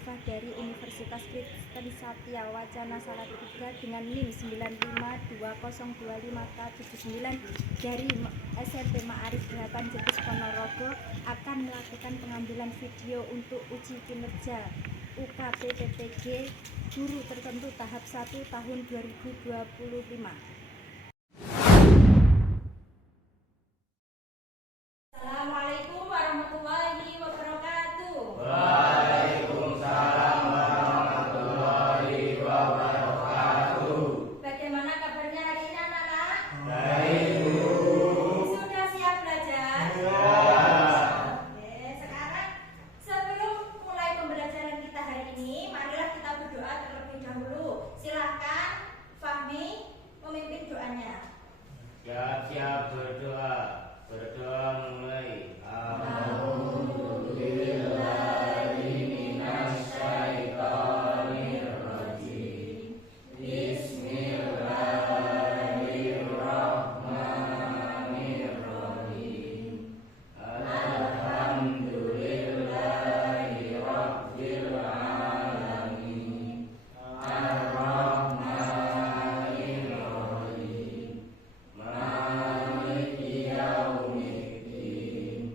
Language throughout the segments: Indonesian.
Arifah dari Universitas Kristen Satya Wacana Salatiga dengan NIM 952025K79 dari SMP Ma'arif 8 Jetis Ponorogo akan melakukan pengambilan video untuk uji kinerja UKT PPG guru tertentu tahap 1 tahun 2025. Assalamualaikum warahmatullahi wabarakatuh. Waalaikumsalam warahmatullahi wabarakatuh. Bagaimana kabarnya hari ini anak-anak? Baik, Bu. Sudah siap belajar? Ya. Oke, sekarang sebelum mulai pembelajaran kita hari ini, marilah kita berdoa terlebih dahulu. Silakan Fahmi memimpin doanya. Siap-siap berdoa. Berdoa mulai. A'udzubillahiminasyaitonirrajim. Bismillahirrahmanirrahim. Alhamdulillahi rabbil alamin. Ar-Rahmanir-Rahim. Maliki yaumiddin.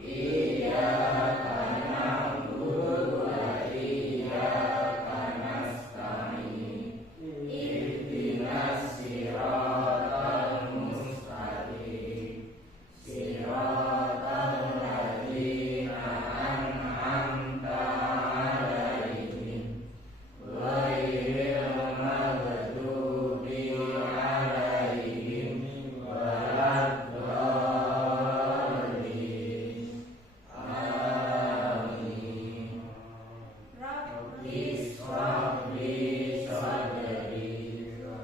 Iyyaka na'budu wa iyyaka nasta'in. Ihdinas siratal mustaqim. Siratal ladzina an'amta 'alaihim ghairil maghdubi 'alaihim waladdallin. Amin. Rabbi shrah li sadri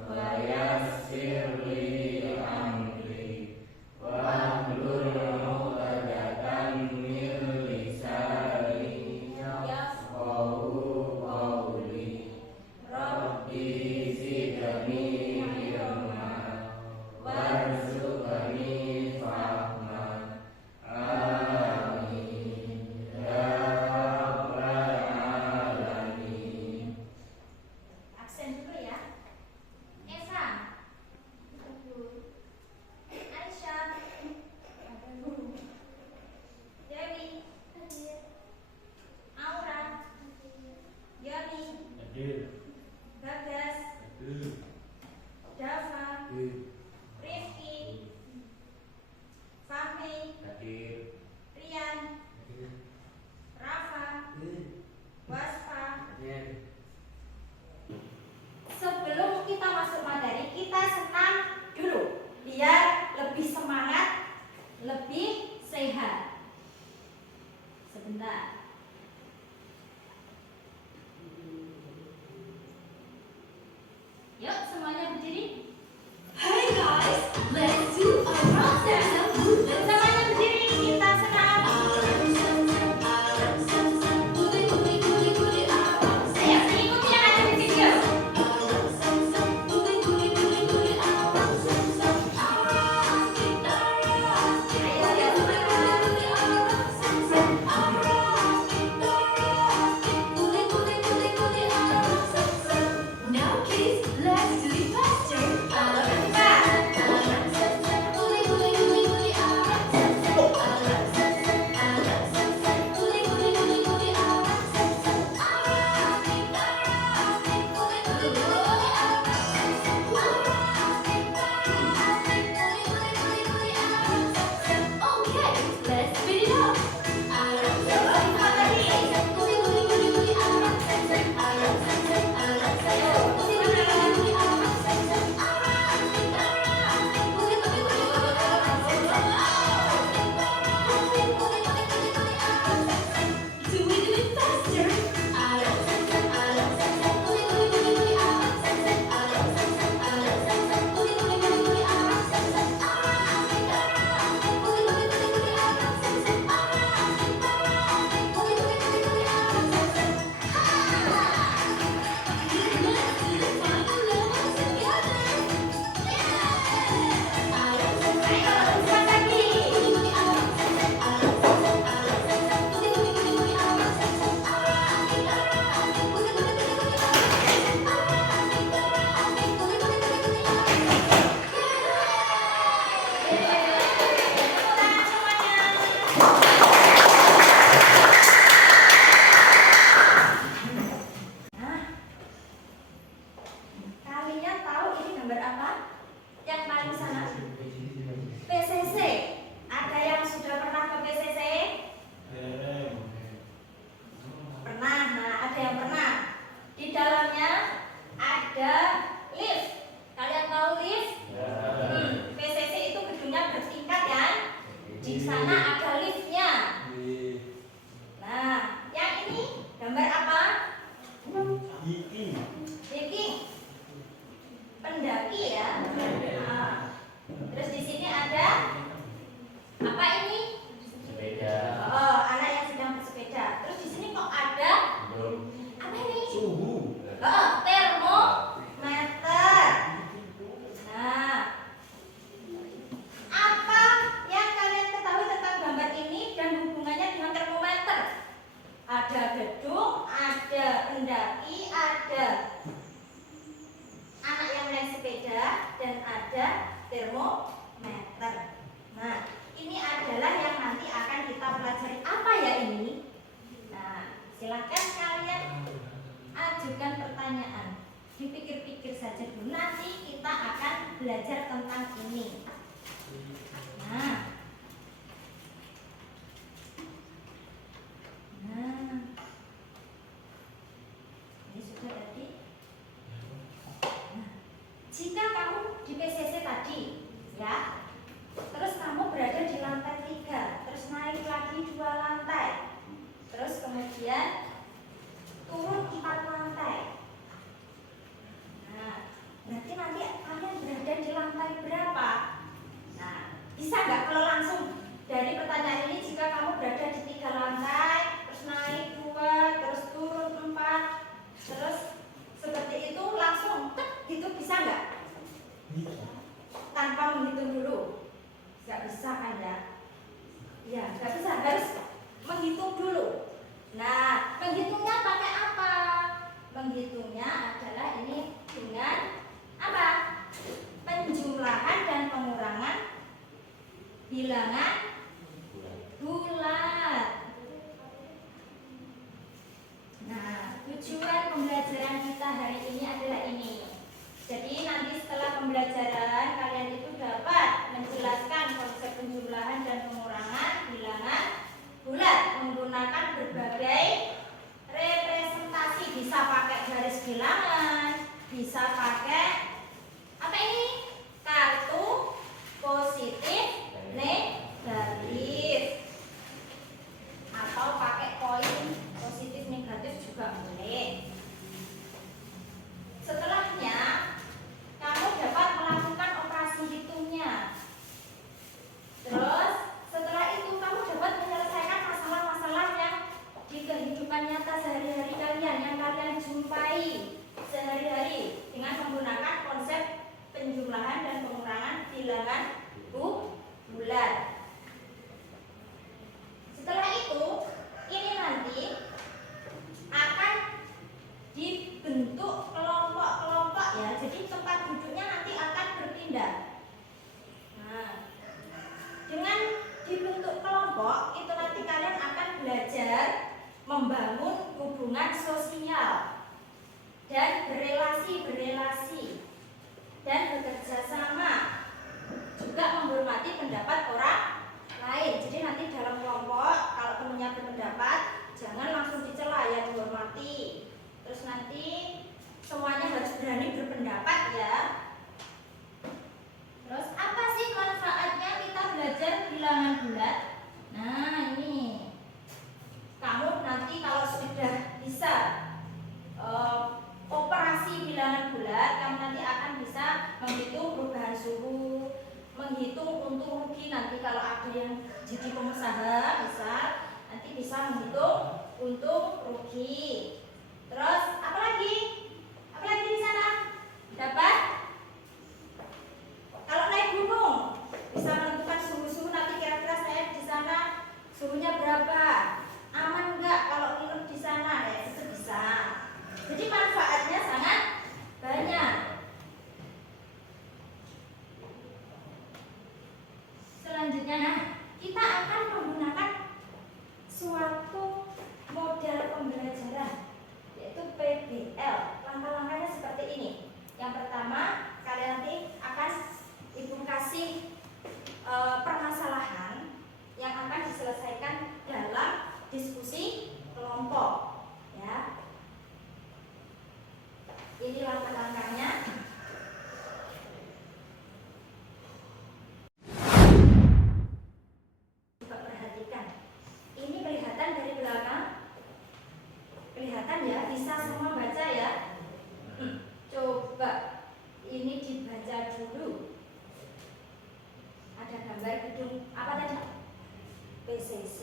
wa yassir li amri wahlul 'uqdatam min lisani yafqahu qawli. Rabbi zidni ilma warzuqni fahma. Amin ya rabbal alamin. Aksen dulu ya. Esa, Aisyah, Dewi, Aura, Yani, Bagas, Dava, Rifki, Fahmi, Rian, Rafa, Wasfa. Sebelum kita masuk materi, kita senam dulu biar lebih semangat, lebih sehat. Sebentar. ajukan pertanyaan. Dipikir-pikir saja dulu, nanti kita akan belajar tentang ini. Nah, ini sudah tadi. Nah, jika kamu di PCC tadi, ya, terus kamu berada di lantai 3, terus naik lagi 2 lantai, terus kemudian turun 4 lantai. Nah, berarti nanti kalian berada di lantai berapa? Nah, bisa nggak kalau langsung dari pertanyaan ini, jika kamu berada di 3 lantai, terus naik 2, terus turun 4, terus seperti itu langsung tek gitu, bisa nggak? Tanpa menghitung dulu? Nggak bisa kan ya? Ya, nggak bisa, harus menghitung dulu. Nah, menghitungnya pakai apa? Menghitungnya adalah ini dengan apa? Penjumlahan dan pengurangan bilangan bulat. Nah, tujuan pembelajaran kita hari ini adalah ini. Jadi nanti setelah pembelajaran kalian itu dapat menjelaskan konsep penjumlahan dan pengurangan bilangan bulat menggunakan berbagai representasi. Bisa pakai garis bilangan, bisa pakai apa ini? Kartu positif, negatif, atau pakai koin positif negatif juga boleh. Setelahnya kamu dapat melakukan operasi hitungnya. Terus setelah itu kamu dapat menyelesaikan masalah-masalah yang di kehidupan nyata sehari-hari kalian, yang kalian jumpai sehari-hari dengan menggunakan konsep penjumlahan dan pengurangan bilangan bulat. Setelah itu, ini nanti akan dibentuk kelompok-kelompok ya. Jadi tempat duduknya nanti akan berpindah. Nah, dengan dibentuk kelompok itu nanti kalian akan belajar membangun hubungan sosial dan berelasi dan bekerja sama, juga menghormati pendapat orang lain. Jadi nanti dalam kelompok kalau temennya berpendapat jangan langsung dicela ya, dihormati. Terus nanti semuanya harus berani berpendapat ya. Terus apa sih manfaatnya kita belajar bilangan bulat? Nah, ini kamu nanti kalau sudah bisa operasi bilangan bulat, kamu nanti akan bisa menghitung perubahan suhu, menghitung untung rugi. Nanti kalau ada yang jadi pengusaha nanti bisa menghitung untung rugi. Terus apa lagi di sana dapat? Kalau naik gunung bisa menentukan suhu nanti, kira-kira saya di sana suhunya berapa, aman nggak kalau nginep di sana, ya itu bisa. Jadi manfaatnya sangat banyak. Selanjutnya, nah, kita akan menggunakan suatu model pembelajaran, yaitu PBL. Langkah-langkahnya seperti ini. Yang pertama, kalian nanti akan ibu kasih permasalahan yang akan diselesaikan dalam diskusi kelompok, ya. Ini langkah-langkahnya. Coba perhatikan. Ini kelihatan dari belakang. Kelihatan ya, bisa semua baca ya. Coba ini dibaca dulu. Ada gambar gedung apa tadi? PCC.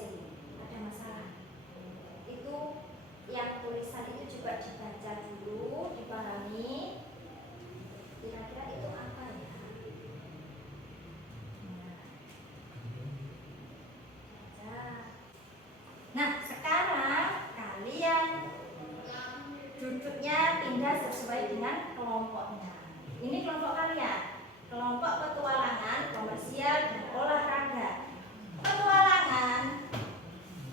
Ada masalah. Itu yang tulisan itu coba dibaca dulu, dipahami. Kira-kira itu apa ya? Nah, sekarang kalian duduknya pindah sesuai dengan kelompoknya. Ini kelompok kalian. Kelompok petualangan, komersial, dan olahraga. Petualangan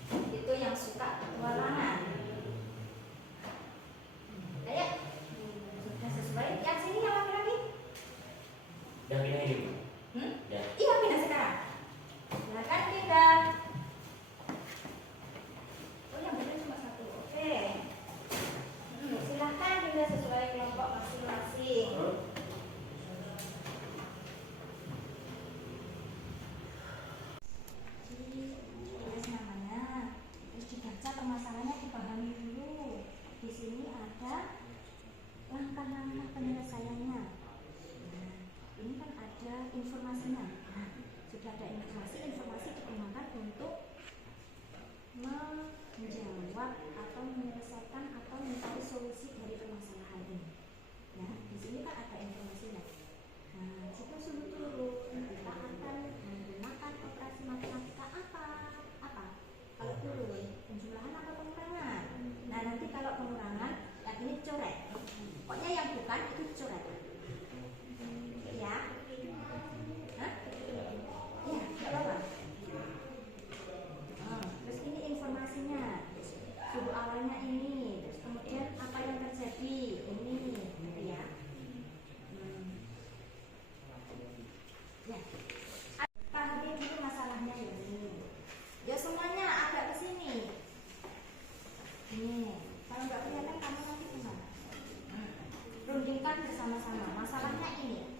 itu yang suka petualangan. pengurangan, yang ini coret. Pokoknya yang bukan itu coret. Ya. Hah? Ya, tidak apa-apa. Terus ini informasinya. Suhu awalnya ini, terus kemudian apa yang terjadi ini, gitu ya. Ya. Pahami dulu masalahnya ya ini. Ya semuanya agak ke sini. Ini, kalau nggak kelihatan kamu nanti gimana? Rundingkan bersama-sama. Masalahnya ini.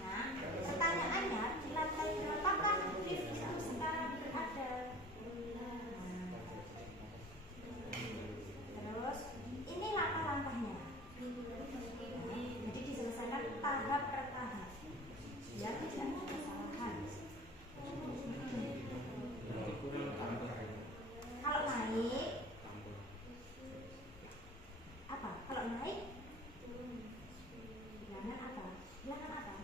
Nah, pertanyaannya di lantai berapakah lift itu sekarang berada? Terus, ini langkah-langkahnya. Jadi diselesaikan tahap per tahap. Ya, tidak ada kesalahan. Kalau naik, apa? Kalau naik, bilangan apa? Bilangan apa?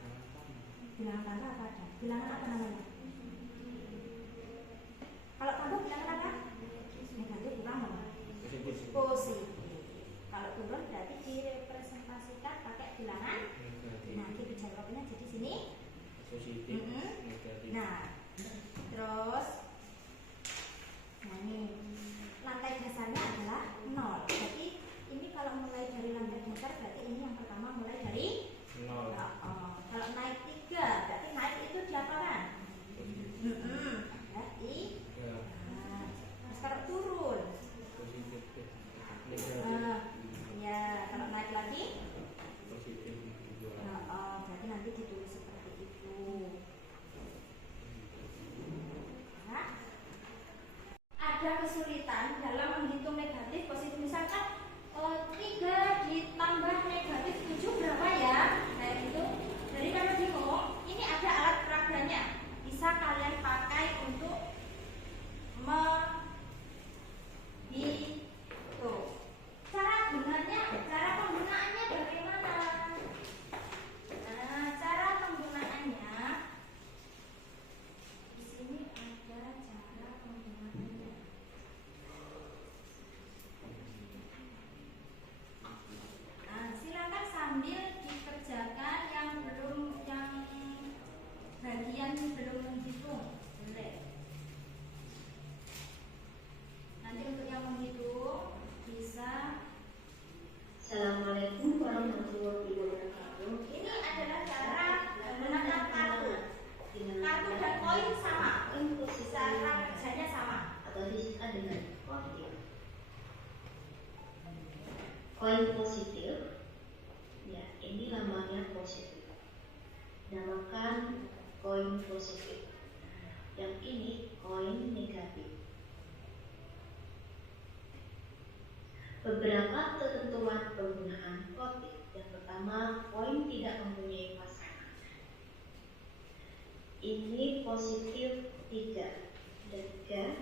Bilangan tambah apa ada? Bilangan apa namanya? Kalau tambah bilangan apa? Negatif kurang apa? Positif. Kalau turun berarti direpresentasikan pakai bilangan. Nah, gitu jawabnya jadi sini. Positif, negatif. Nah, terus, nah ini lantai dasarnya adalah 0. Jadi ini kalau mulai dari lantai dasar berarti ini yang pertama mulai dari 0. Kalau naik 3 berarti naik itu di apa kan? Berarti Ya, nah, terus kalau turun positif, negatif. ya kalau naik lagi Positif, negatif. berarti nanti ditulis seperti itu. Nah, ada kesulitan dalam menghitung negatif positif, misalkan 3 ditambah negatif 7 berapa ya? Nah itu daripada bingung, ini ada alat peraganya, bisa kalian pakai untuk menghitung. Cara penggunaannya bagaimana? Nah, cara penggunaannya di sini ada cara penggunaannya. Nah, silakan sambil dikerjakan yang bagian belum menghitung, boleh. Nanti untuk yang menghitung bisa. Assalamualaikum warahmatullahi wabarakatuh. Ini adalah cara menggunakan kartu. Kartu dan koin sama, cara kerjanya sama. Atau disingkat dengan koin. Koin positif, ya ini namanya positif. Namakan koin positif. Yang ini koin negatif. Beberapa ketentuan penggunaan koin. Yang pertama, koin tidak mempunyai pasangan. Ini positif 3 dan 3.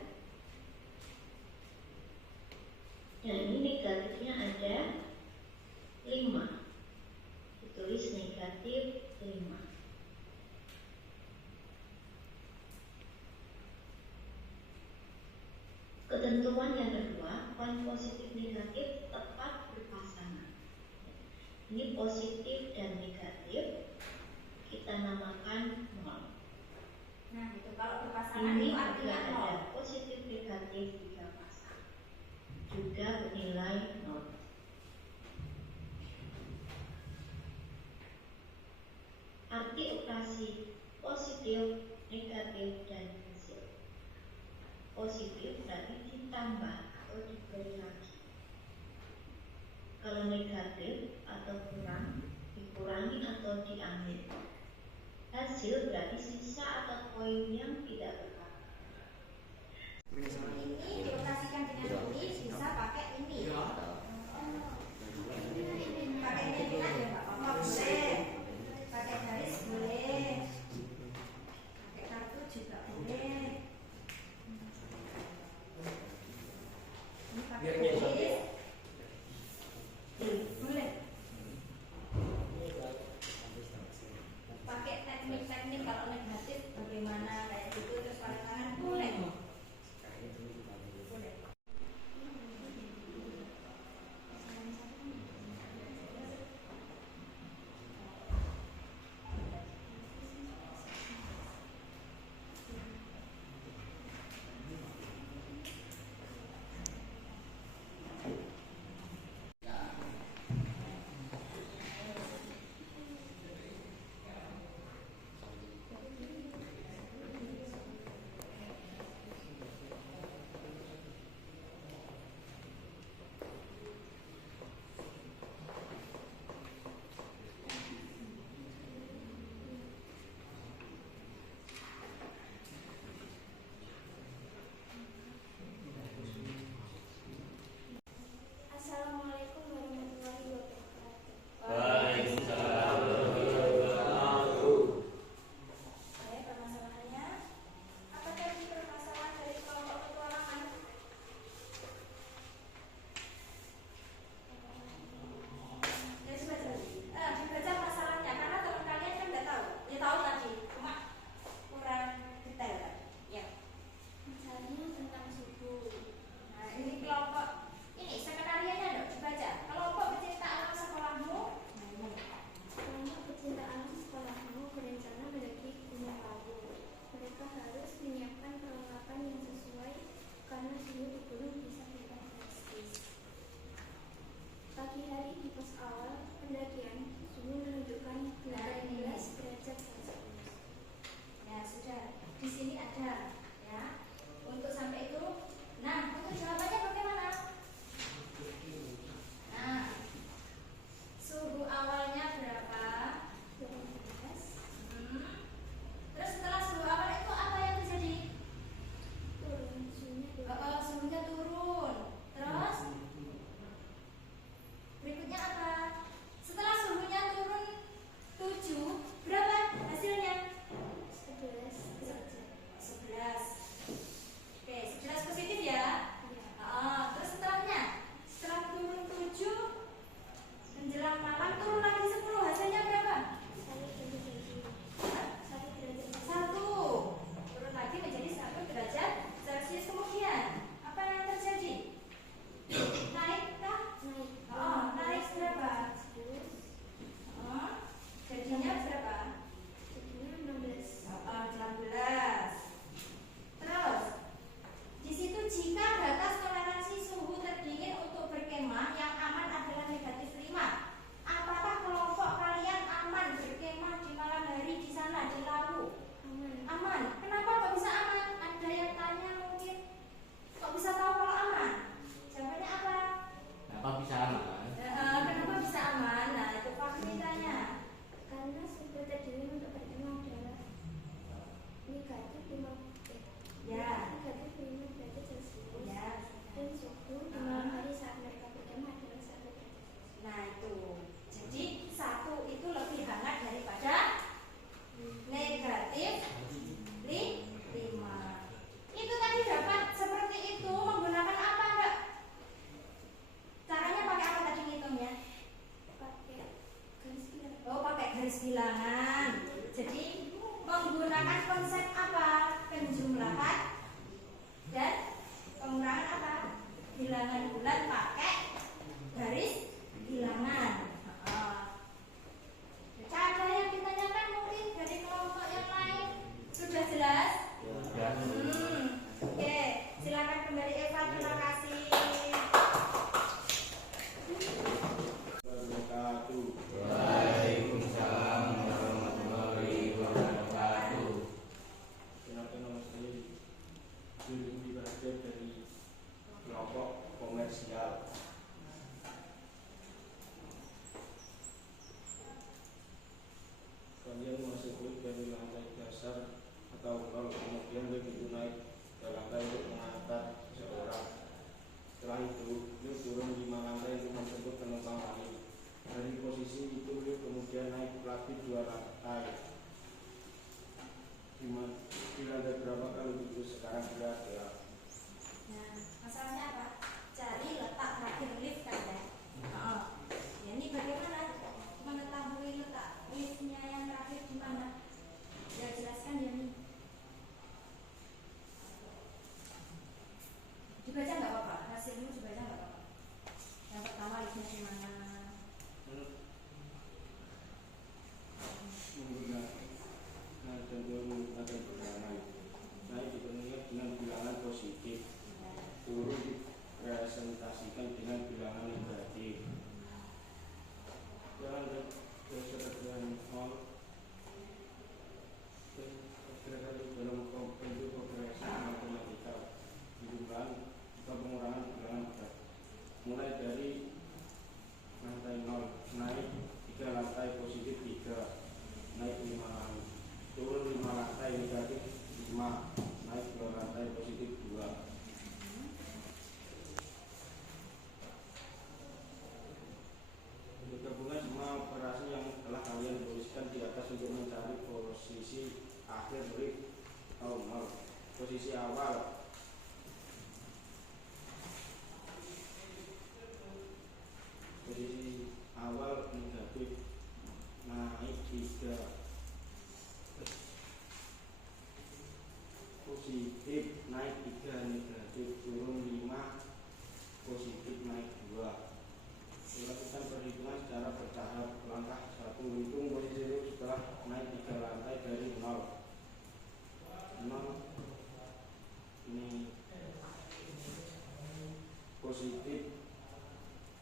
Yang ini negatifnya ada 5. Ditulis negatif 5. Ketentuan yang kedua, koin positif negatif tepat berpasangan. Ini positif dan negatif kita namakan 0. Nah, itu kalau berpasangan Ini itu juga artinya ada 0. positif negatif 3 pasang, juga bernilai 0. Arti operasi positif, negatif, dan hasil. Positif berarti ditambah atau diberi lagi. Kalau negatif atau kurang, dikurangi atau diambil. Hasil berarti sisa atau koin yang tidak berkata. Ini dioperasikan dengan ini bisa pakai ini. Pakai ini juga ya nggak apa-apa, boleh. Pakai garis boleh. Pakai kartu juga boleh. Ini pakai garis. Boleh. Pakai teknik-teknik kalau negatif bagaimana kayak gitu, terus pada tangan boleh. Boleh.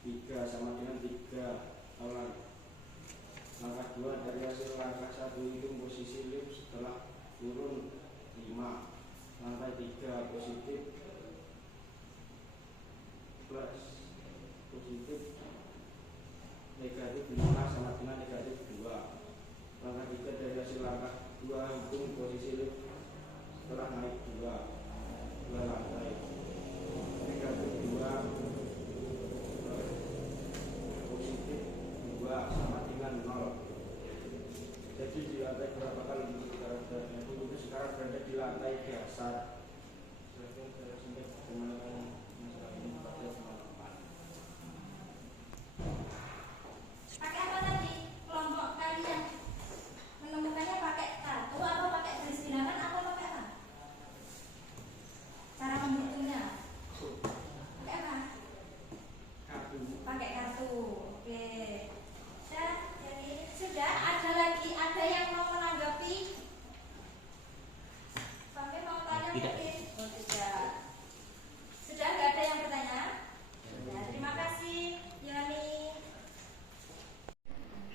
3 sama dengan 3. Langkah 2 dari hasil langkah 1 hitung posisi lip setelah turun 5. Langkah 3 positif plus positif negatif 5 sama dengan negatif 2. Langkah 3 dari hasil langkah 2 hitung posisi lip setelah naik 2 lantai. Negatif 2 positif 2 sama dengan 0. Jadi di lantai berapa kali sekarang berada? Itu sekarang berada di lantai dasar. Silahkan saya singkat menggunakan masalah ini pada teman-teman. Pakai apa tadi? Kelompok kalian menemukannya pakai kartu atau pakai garis bilangan atau pakai apa? Cara menghitungnya pakai apa? Kartu. Pakai kartu. Oke. Sudah ada lagi, ada yang mau menanggapi? Sampai mau tanya Tidak. mungkin? Oh tidak. Sudah nggak ada yang bertanya? Ya, terima kasih Yani.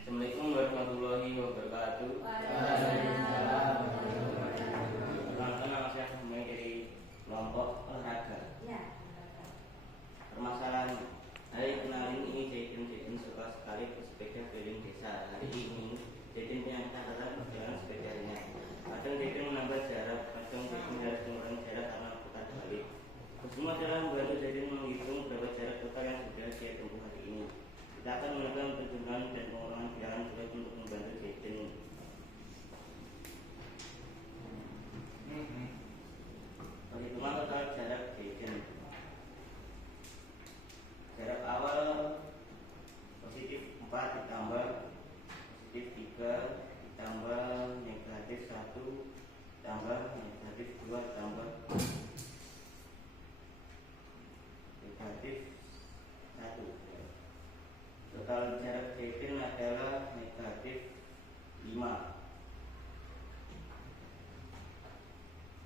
Assalamualaikum warahmatullahi wabarakatuh. Perkenalkan, nama saya Fahmi dari kelompok olahraga. Ya. Permasalahan hari kenalin ini Jaden suka sekali bersepeda keliling desa. Hari ini Jaden punya catatan perjalanan sepedanya. Kadang Jaden menambah jarak, kadang Jaden harus mengurangi jarak karena putar balik. Semua cara membantu Jaden menghitung berapa jarak total yang sudah dia tempuh hari ini. Kita akan melakukan penjumlahan dan pengurangan bilangan sulit untuk membantu Jaden. Perhitungan total jarak Jaden. Jarak awal positif 4 ditambah positif 3 ditambah negatif 1 tambah negatif 2 tambah negatif 1. Total jarak Jaden adalah negatif 5.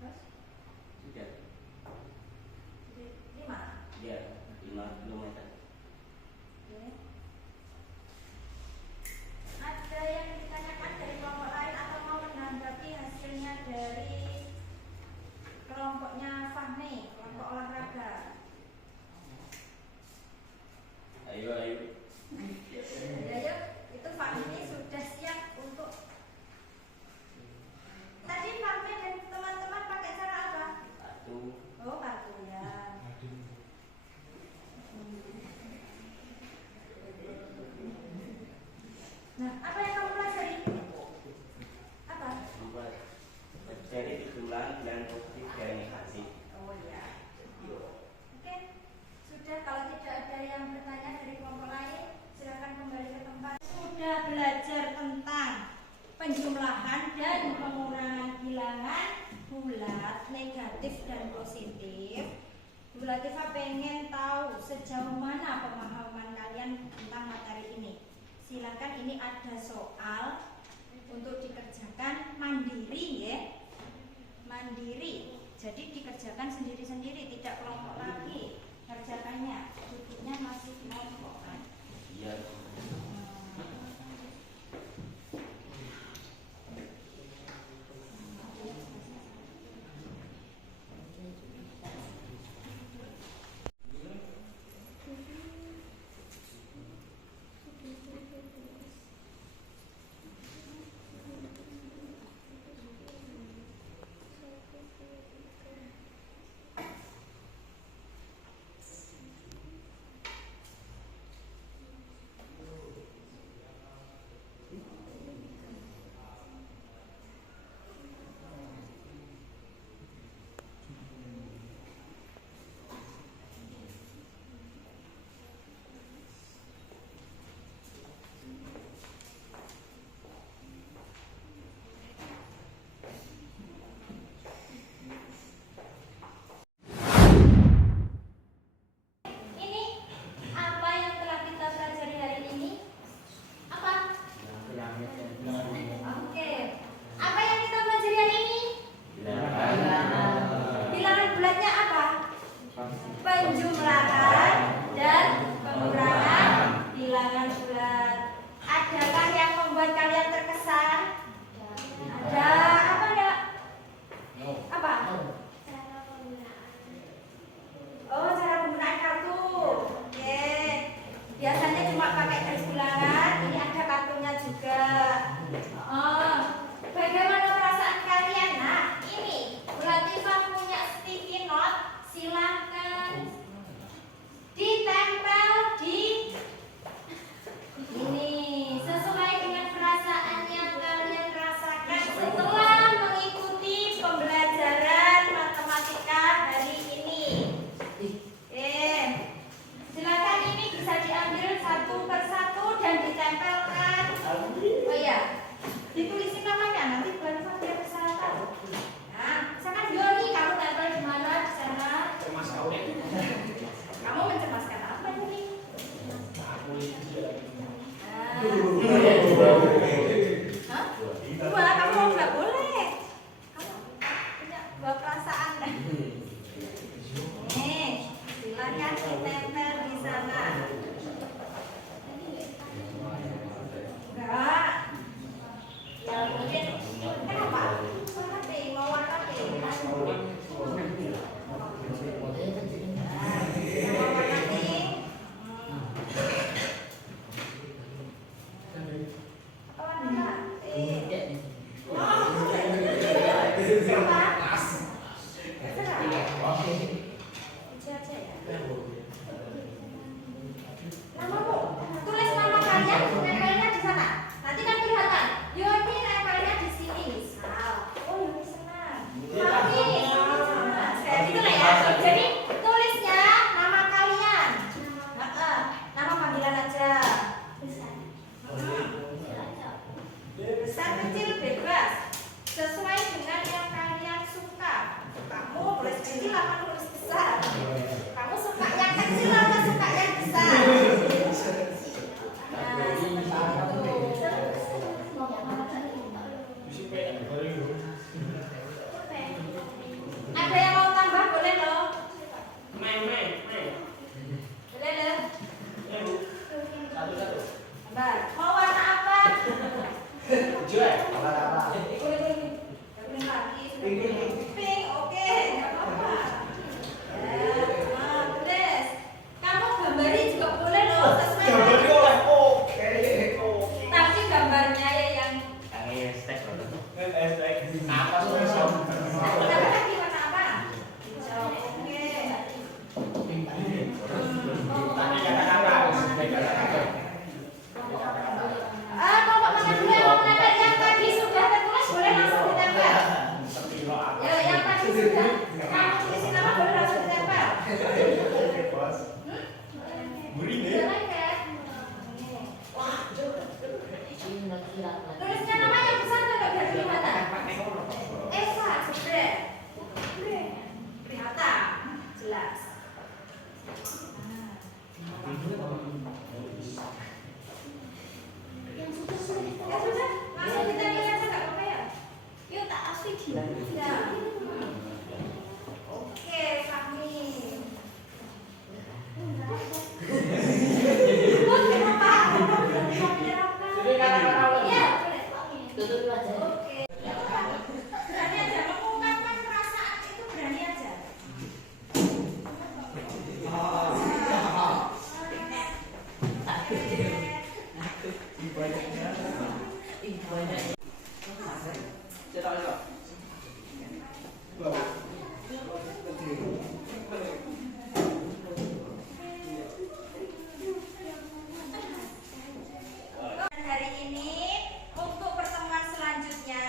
Terus? Sudah. Jadi 5. Ya, 5 kilometer. Oke. Ada yang ditanyakan dari kelompok lain atau mau menanggapi hasilnya dari kelompoknya Fahmi, kelompok olahraga? Ayo. Ya, yuk. Itu Fahmi sudah siap untuk. Tadi Fahmi dan teman-teman pakai cara apa? Satu. Oh, kartu ya. Nah, apa yang kamu pelajari? Apa? Empat. Jadi jumlah bilangan positif dan negatif. Oh ya. Oke. Sudah, kalau tidak ada yang bertanya dari kelompok lain, silakan kembali ke tempat. Sudah belajar tentang penjumlahan dan pengurangan bilangan bulat, negatif dan positif. Bu Latifah pengen tahu sejauh mana pemahaman kalian tentang materi ini. Silakan, ini ada soal untuk dikerjakan mandiri ya. Mandiri. Jadi dikerjakan sendiri-sendiri, tidak kelompok lagi. Kerjakannya duduknya masih kelompokan. Iya. Hah? Dua, kamu nggak boleh. Kamu punya dua perasaan. Nih, silakan ditempel di sana. Enggak. Ya mungkin kenapa? Warna pink, mau warna pink. Nah, mau warna pink. Warna pink. Namamu, tulis nama kalian, nempelnya di sana. Nanti kan kelihatan. Yoni nempelnya di sini, misal. Oh, Yoni senang. Tapi, kayak gitu lah ya. Jadi tulisnya nama kalian. Nama panggilan aja. Besar kecil bebas. Sesuai dengan yang kalian suka. Kamu tulis kecil apa tulis besar? Kamu suka yang kecil apa suka yang besar? Nah, seperti itu. Ada yang mau tambah boleh loh. Boleh loh. Tambah. Mau warna apa? Boleh lagi. Pink, oke, nggak apa-apa. Ya, tulis. Kamu gambari juga boleh loh, sesuai dengan. Tapi gambarnya ya yang. Tambah lagi warna apa? Hijau, oke. Kelompok mana dulu yang mau menempel? Yang tadi sudah tertulis boleh langsung ditempel. Ya, yang tadi sudah kamu tulisin nama boleh langsung ditempel. Jangan kan? Tulisnya nama yang besar nggak biar kelihatan. Esa, jebret. Kelihatan, jelas. Ya sudah, langsung ditempel aja nggak apa-apa ya. Yuk tak asik ya. Oke, kami. Kenapa? Iya, boleh. Oke. Berani aja mengungkapkan perasaan itu, berani aja. Hari ini untuk pertemuan selanjutnya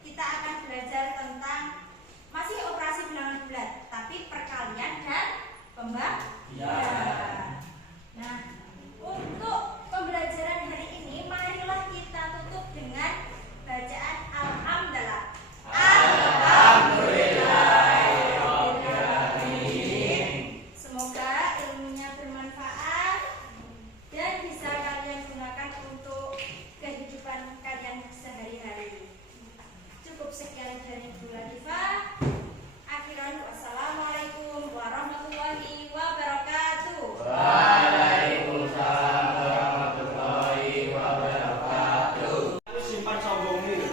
kita akan belajar tentang masih operasi bilangan bulat, tapi perkalian dan pembagian. Nah, untuk pembelajaran hari ini marilah kita tutup dengan bacaan alhamdulillah. Semoga ilmunya bermanfaat dan bisa kalian gunakan untuk kehidupan kalian sehari-hari. Cukup sekian dari Bu Latifah. Akhiran wassalamualaikum warahmatullahi wabarakatuh. Waalaikumsalam warahmatullahi wabarakatuh. Simpan sombongmu.